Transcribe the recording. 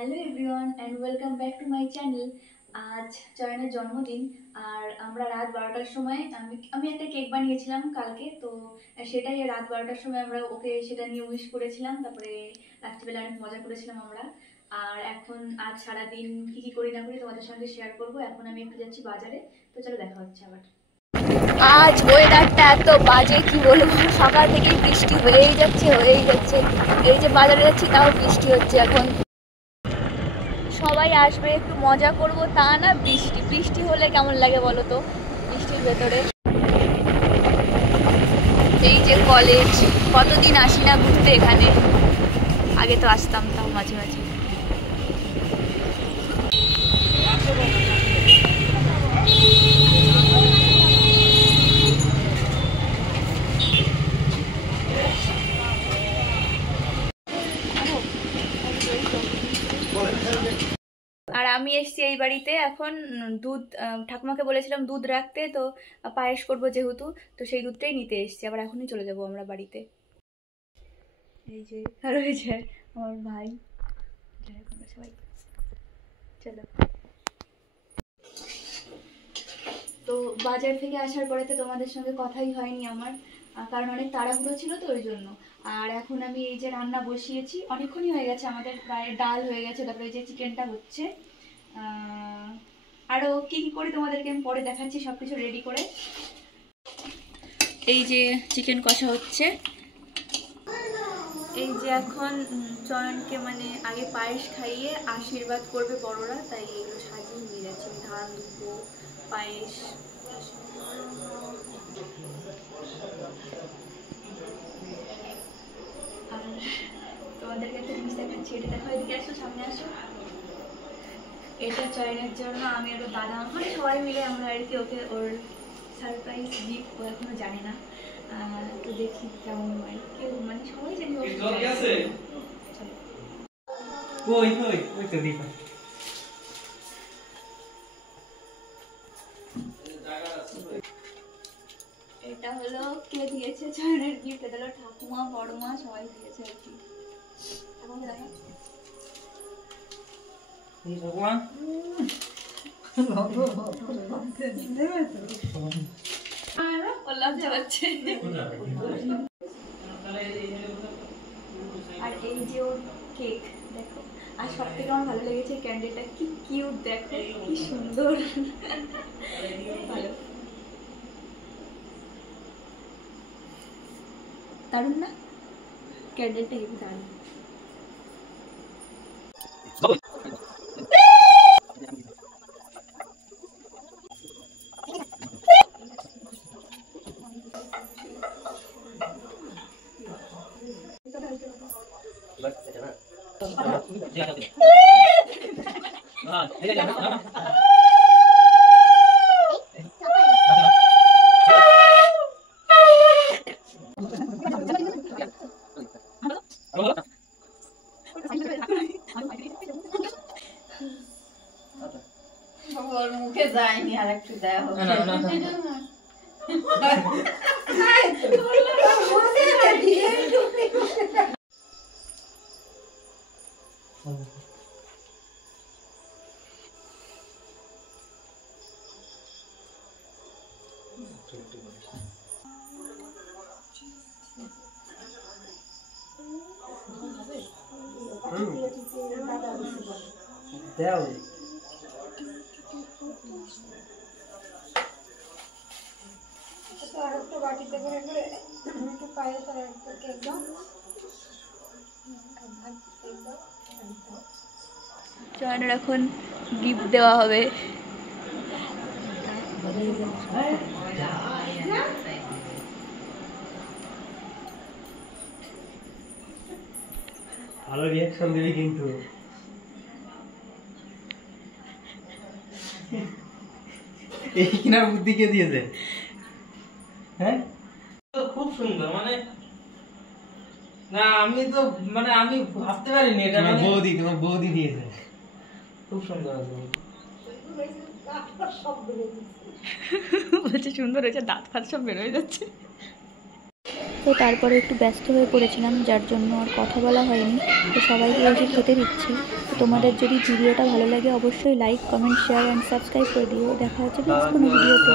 Hello everyone and welcome back to my channel. আজ চয়নের জন্মদিন আর আমরা রাত 12টার সময় আমি একটা কেক বানিয়েছিলাম কালকে, তো সেটাই রাত 12টার সময় আমরা ওকে সেটা নিয়ে উইশ করেছিলাম। তারপরে রাত্রিবেলা অনেক মজা করেছিলাম আমরা। আর এখন আজ সারাদিন কী কী করি না করি তোমাদের সঙ্গে শেয়ার করবো। এখন আমি একটু যাচ্ছি বাজারে, তো চলো দেখা হচ্ছে আবার। আজ ওয়েদারটা এত বাজে কি বলবো, সকাল থেকে বৃষ্টি হয়েই যাচ্ছে। এই যে বাজারে যাচ্ছি তাও বৃষ্টি হচ্ছে। এখন সবাই আসবে, একটু মজা করব, তা না বৃষ্টি হলে কেমন লাগে বলো তো, বৃষ্টির ভেতরে। এই যে কলেজ, কতদিন আসি না ঘুরতে এখানে, আগে তো আসতাম তাও মাঝে মাঝে। আর আমি এসছি এই বাড়িতে এখন দুধ, ঠাকুমাকে বলেছিলাম দুধ রাখতে, তো পায়েস করবো যেহেতু, তো সেই দুধটাই নিতে এসছি। আবার এখনই চলে যাব আমরা বাড়িতে। এই যে আর ওই যে আমার ভাই, সবাই চলো। তো বাজার থেকে আসার পরে তো তোমাদের সঙ্গে কথাই হয়নি আমার, কারণ অনেক তাড়াহুড়ো ছিল তো ওই জন্য। আর এখন আমি এই যে রান্না বসিয়েছি, অনেকক্ষণই হয়ে গেছে, আমাদের প্রায় ডাল হয়ে গেছে, তারপরে এই যে চিকেনটা হচ্ছে। আরও কী কী করি তোমাদেরকে আমি পরে দেখাচ্ছি সব কিছু রেডি করে। এই যে চিকেন কষা হচ্ছে। এই যে এখন চয়নকে মানে আগে পায়েস খাইয়ে আশীর্বাদ করবে বড়রা, তাই এগুলো সাজিয়ে নিয়ে যাচ্ছে। ধান দুটো পায়েস। আর তোমাদেরকে একটা জিনিস দেখাচ্ছি, এটা দেখো, এদিকে আসো, সামনে আসো। এটা চয়নের জন্য আমি ওর দাদা মানে সবাই মিলে আমরা আর কি ওকে ওর সারপ্রাইজ গিফট, ও এখনো জানে না। তো দেখি কেমন হয়, কেউ মানে সবাই জানি ও এটা হলো কে দিয়েছে চয়নের গিফট, এটা হলো ঠাকুমা বড়মা সবাই দিয়েছে আর কি। এখন দেখা আর এই যে ওর কেক দেখো। আর সব থেকে আমার ভালো লেগেছে ক্যান্ডেলটা, কি কিউট, দেখো কি সুন্দর, ভালো, দারুণ না ক্যান্ডেলটা, হেবি দারুণ। ওর মুখে যায়নি, আর একটু দেওয়া হবে। চয়নের এখন গিফট দেওয়া হবে। ভালো রিয়াকশন দিবি কিন্তু। এই কিনার বুদ্ধি কে দিয়েছে? হ্যাঁ খুব সুন্দর, মানে না আমি তো মানে আমি ভাবতে পারিনি এটা, মানে তোমার বৌদি দিয়েছে। খুব সুন্দর আছে, বলছে সুন্দর হয়েছে, দাঁত ফাত সব বের হয়ে যাচ্ছে। তো তারপরে একটু ব্যস্ত হয়ে পড়েছিলাম, যার জন্য আর কথা বলা হয়নি। তো সবাইকে এসে খেতে দিচ্ছি। তো তোমাদের যদি ভিডিওটা ভালো লাগে অবশ্যই like, comment, share and subscribe করে দিও। দেখা হচ্ছে নেক্সট কোনো ভিডিওতে।